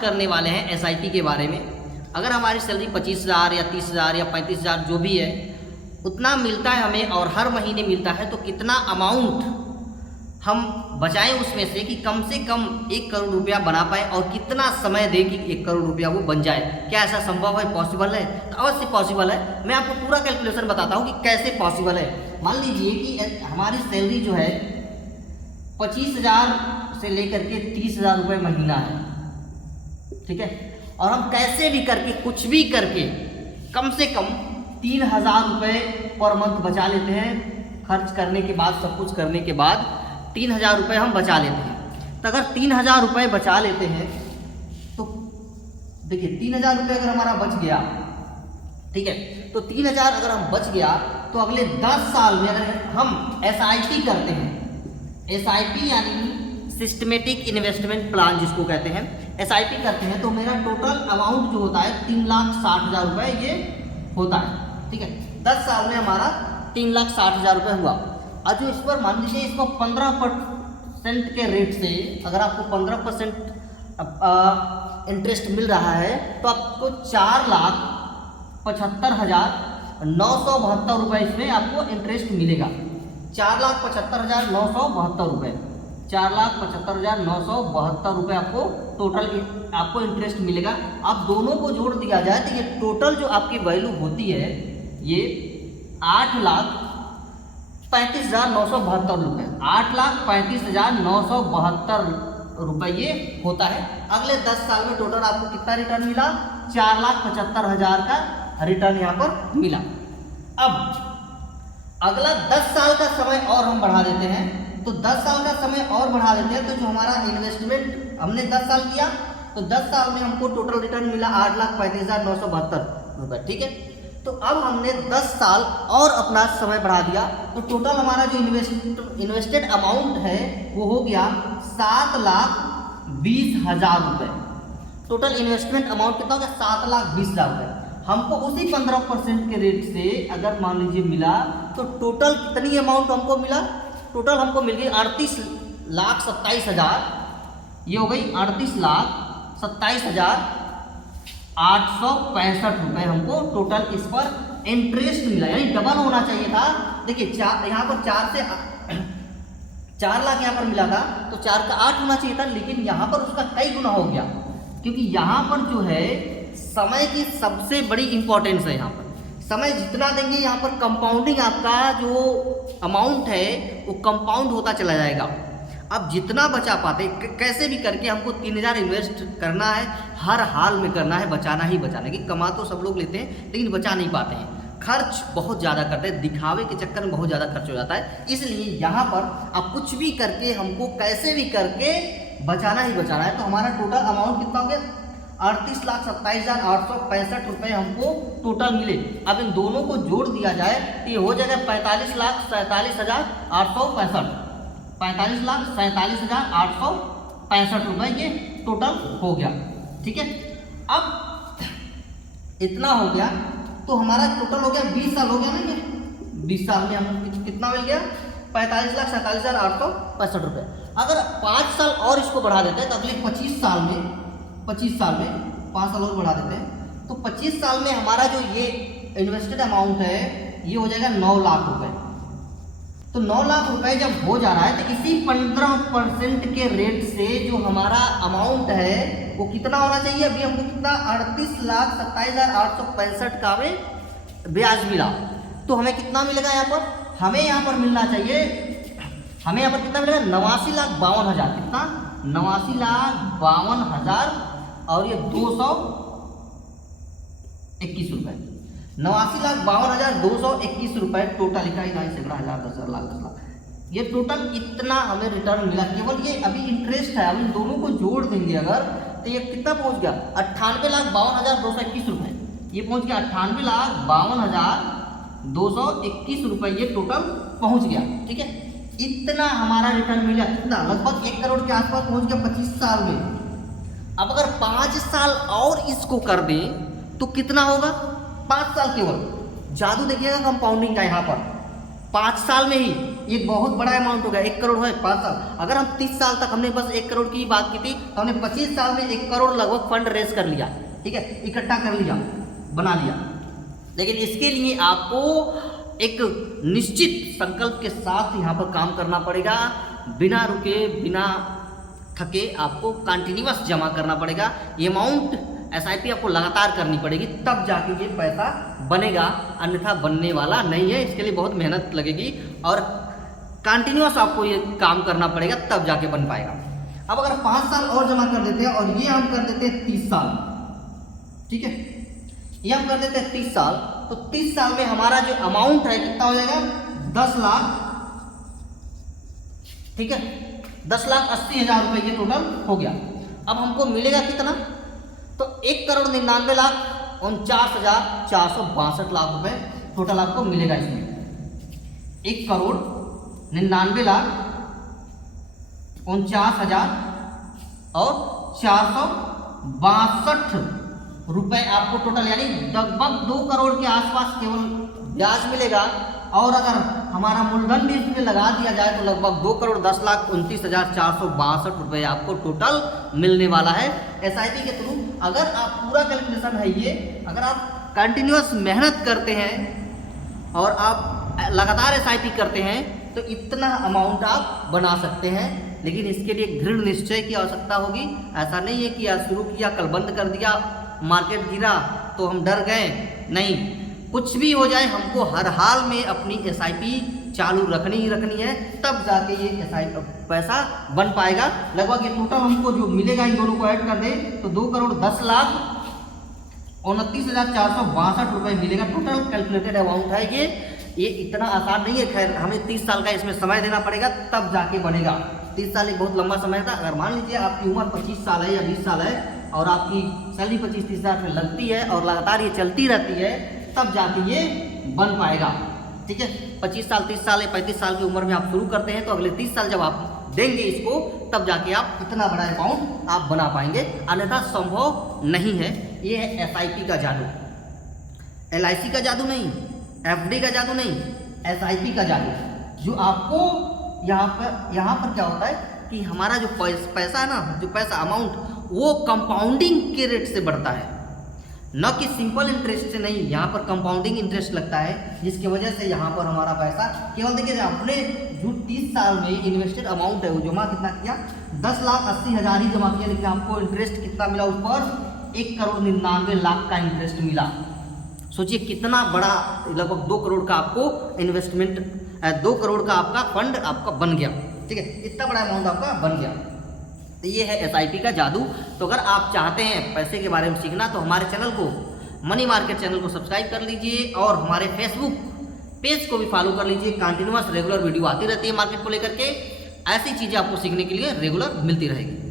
करने वाले हैं एसआईपी के बारे में। अगर हमारी सैलरी 25,000 या 30,000 या 35,000 जो भी है उतना मिलता है हमें और हर महीने मिलता है, तो कितना अमाउंट हम बचाएं उसमें से कि कम से कम 1 करोड़ रुपया बना पाए और कितना समय दे कि 1 करोड़ रुपया वो बन जाए। क्या ऐसा संभव है, पॉसिबल है? तो अवश्य पॉसिबल है। मैं आपको पूरा कैलकुलेशन बताता हूँ कि कैसे पॉसिबल है। मान लीजिए कि हमारी सैलरी जो है 25,000 से लेकर के 30,000 रुपये महीना है, ठीक है, और हम कैसे भी करके कुछ भी करके कम से कम 3,000 रुपये पर मंथ बचा लेते हैं। खर्च करने के बाद, सब कुछ करने के बाद 3,000 रुपये हम बचा लेते हैं। तो अगर 3,000 रुपये बचा लेते हैं तो देखिए 3,000 रुपये अगर हमारा बच गया, ठीक है, तो 3,000 अगर हम बच गया तो अगले 10 साल में अगर हम एसआईपी करते हैं, एसआईपी यानी सिस्टमेटिक इन्वेस्टमेंट प्लान जिसको कहते हैं, एसआईपी करते हैं तो मेरा टोटल अमाउंट जो होता है 3,60,000 रुपये ये होता है, ठीक है। 10 साल में हमारा 3,60,000 रुपये हुआ। और जो इस पर मान लीजिए इसको 15% के रेट से अगर आपको 15% इंटरेस्ट मिल रहा है तो आपको 4,75,972 रुपये इसमें आपको इंटरेस्ट मिलेगा। 4,75,972 रुपये, 4,75,972 रुपये आपको टोटल आपको इंटरेस्ट मिलेगा। अब दोनों को जोड़ दिया जाए तो ये टोटल जो आपकी वैल्यू होती है ये 8,35,972 रुपये, 8,35,972 रुपये ये होता है। अगले 10 साल में टोटल आपको कितना रिटर्न मिला? 4,75,000 का रिटर्न यहाँ पर मिला। अब अगला 10 साल का समय और हम बढ़ा देते हैं, तो 10 साल का समय और बढ़ा देते हैं तो जो हमारा इन्वेस्टमेंट हमने 10 साल किया तो 10 साल में हमको टोटल रिटर्न मिला 8,35,972 रुपये, ठीक है। तो अब हमने 10 साल और अपना समय बढ़ा दिया तो टोटल हमारा जो इन्वेस्टेड अमाउंट है वो हो गया 7,20,000 रुपये। टोटल इन्वेस्टमेंट अमाउंट कितना हो गया? 7,20,000 रुपये। हमको उसी 15% के रेट से अगर मान लीजिए मिला तो टोटल कितनी अमाउंट हमको मिला? टोटल हमको मिल गई 38,27,000। ये हो गई 38,27,865 रुपये हमको टोटल इस पर इंटरेस्ट मिला, यानी डबल होना चाहिए था। देखिए यहाँ पर 4 लाख यहाँ पर मिला था तो 4 का 8 होना चाहिए था, लेकिन यहाँ पर उसका कई गुना हो गया, क्योंकि यहाँ पर जो है समय की सबसे बड़ी इंपॉर्टेंस है। यहाँ पर समय जितना देंगे यहाँ पर कंपाउंडिंग आपका जो अमाउंट है वो कंपाउंड होता चला जाएगा। अब जितना बचा पाते कैसे भी करके हमको 3,000 इन्वेस्ट करना है, हर हाल में करना है, बचाना ही बचाना है। कि कमा तो सब लोग लेते हैं लेकिन बचा नहीं पाते हैं, खर्च बहुत ज़्यादा करते हैं, दिखावे के चक्कर में बहुत ज़्यादा खर्च हो जाता है। इसलिए यहाँ पर अब कुछ भी करके हमको कैसे भी करके बचाना ही बचाना है। तो हमारा टोटल अमाउंट कितना हो गया? 38,27,865 रुपये हमको टोटल मिले। अब इन दोनों को जोड़ दिया जाए तो ये हो जाएगा 45,47,865, 45,47,865 रुपये ये टोटल हो गया, ठीक है। अब इतना हो गया तो हमारा टोटल हो गया 20 साल हो गया ना, ये 20 साल में हमको कितना मिल गया? 45,47,865 रुपये। अगर 5 साल और इसको बढ़ा देते हैं तो अगले 25 साल में 5 साल और बढ़ा देते हैं तो 25 साल में हमारा जो ये इन्वेस्टेड अमाउंट है ये हो जाएगा 9 लाख रुपए। तो 9 लाख रुपए जब हो जा रहा है तो इसी 15% के रेट से जो हमारा अमाउंट है वो कितना होना चाहिए? अभी हमको कितना 38,27,865 का में ब्याज मिला, तो हमें कितना मिलेगा यहाँ पर? हमें यहाँ पर मिलना चाहिए, हमें यहाँ पर कितना मिलेगा? 89,52,000। कितना? 89,52,000 और ये 221 रुपये, 89,52,221 रुपये टोटल लिखा है। 9,00,000 10,00,000 10 लाख ये टोटल इतना हमें रिटर्न मिला। केवल ये अभी इंटरेस्ट है, अब इन दोनों को जोड़ देंगे अगर तो ये कितना पहुंच गया? 98,52,221 रुपये। ये पहुंच गया 98,52,221 रुपये ये टोटल पहुंच गया, ठीक है। इतना हमारा रिटर्न मिला, कितना? लगभग 1 करोड़ के आसपास पहुंच गया 25 साल में। अब अगर 5 साल और इसको कर दें तो कितना होगा? 5 साल केवल। जादू देखिएगा कंपाउंडिंग का यहाँ पर 5 साल में ही ये बहुत बड़ा अमाउंट हो गया। 1 करोड़ है 5 साल। अगर हम 30 साल तक हमने बस 1 करोड़ की बात की थी तो हमने 25 साल में 1 करोड़ लगभग फंड रेज कर लिया, ठीक है, इकट्ठा कर लिया, बना लिया। लेकिन इसके लिए आपको एक निश्चित संकल्प के साथ यहाँ पर काम करना पड़ेगा, बिना रुके बिना थके आपको कंटिन्यूअस जमा करना पड़ेगा। ये अमाउंट SIP आपको लगातार करनी पड़ेगी, तब जाके ये पैसा बनेगा, अन्यथा बनने वाला नहीं है। इसके लिए बहुत मेहनत लगेगी और कंटिन्यूअस आपको ये काम करना पड़ेगा, तब जाके बन पाएगा। अब अगर 5 साल और जमा कर देते हैं और ये हम कर देते हैं 30 साल, ठीक है, ये हम कर देते हैं 30 साल, तो 30 साल में हमारा जो अमाउंट है कितना हो जाएगा 10 लाख, ठीक है, 10,80,000 रुपये ये टोटल हो गया। अब हमको मिलेगा कितना, तो 1,99,49,462 लाख रुपए टोटल आपको मिलेगा। इसमें 1,99,49,462 रुपए आपको टोटल, यानी लगभग 2 करोड़ के आसपास केवल ब्याज मिलेगा। और अगर हमारा मूलधन भी इसमें लगा दिया जाए तो लगभग 2,10,29,462 रुपए आपको टोटल मिलने वाला है SIP के थ्रू। अगर आप पूरा कैलकुलेशन है ये, अगर आप कंटिन्यूअस मेहनत करते हैं और आप लगातार SIP करते हैं तो इतना अमाउंट आप बना सकते हैं। लेकिन इसके लिए दृढ़ निश्चय की आवश्यकता होगी। ऐसा नहीं है कि आज शुरू किया कल बंद कर दिया, मार्केट गिरा तो हम डर गए, नहीं, कुछ भी हो जाए हमको हर हाल में अपनी SIP चालू रखनी ही रखनी है, तब जाके ये SIP पैसा बन पाएगा। लगभग ये टोटल हमको जो मिलेगा इन दोनों को ऐड कर दें तो 2,10,29,462 रुपये मिलेगा। टोटल कैलकुलेटेड अमाउंट है ये इतना आसान नहीं है। खैर हमें 30 साल का इसमें समय देना पड़ेगा, तब जाके बनेगा। 30 साल एक बहुत लंबा समय था। अगर मान लीजिए आपकी उम्र 25 साल है या 20 साल है और आपकी सैलरी 25-30 हज़ार में लगती है और लगातार ये चलती रहती है, तब जाके ये बन पाएगा, ठीक है। 25 साल 30 साल या 35 साल की उम्र में आप शुरू करते हैं तो अगले 30 साल जब आप देंगे इसको, तब जाके आप इतना बड़ा अमाउंट आप बना पाएंगे, अन्यथा संभव नहीं है। ये है SIP का जादू, LIC का जादू नहीं, FD का जादू नहीं, SIP का जादू। जो आपको यहाँ पर क्या होता है कि हमारा जो पैसा है ना, जो पैसा अमाउंट, वो कंपाउंडिंग के रेट से बढ़ता है, न कि सिंपल इंटरेस्ट से नहीं। यहाँ पर कंपाउंडिंग इंटरेस्ट लगता है, जिसकी वजह से यहाँ पर हमारा पैसा केवल देखिए अपने जो 30 साल में इन्वेस्टेड अमाउंट है वो जमा कितना किया, 10,80,000 ही जमा किया, लेकिन आपको इंटरेस्ट कितना मिला ऊपर, 1,99,00,000 का इंटरेस्ट मिला। सोचिए कितना बड़ा, लगभग 2 करोड़ का आपको इन्वेस्टमेंट, 2 करोड़ का आपका फंड आपका बन गया, ठीक है, इतना बड़ा अमाउंट आपका बन गया। तो ये है SIP का जादू। तो अगर आप चाहते हैं पैसे के बारे में सीखना तो हमारे चैनल को, मनी मार्केट चैनल को सब्सक्राइब कर लीजिए और हमारे फेसबुक पेज को भी फॉलो कर लीजिए। कंटिन्यूअस रेगुलर वीडियो आती रहती है मार्केट को लेकर के, ऐसी चीज़ें आपको सीखने के लिए रेगुलर मिलती रहेगी।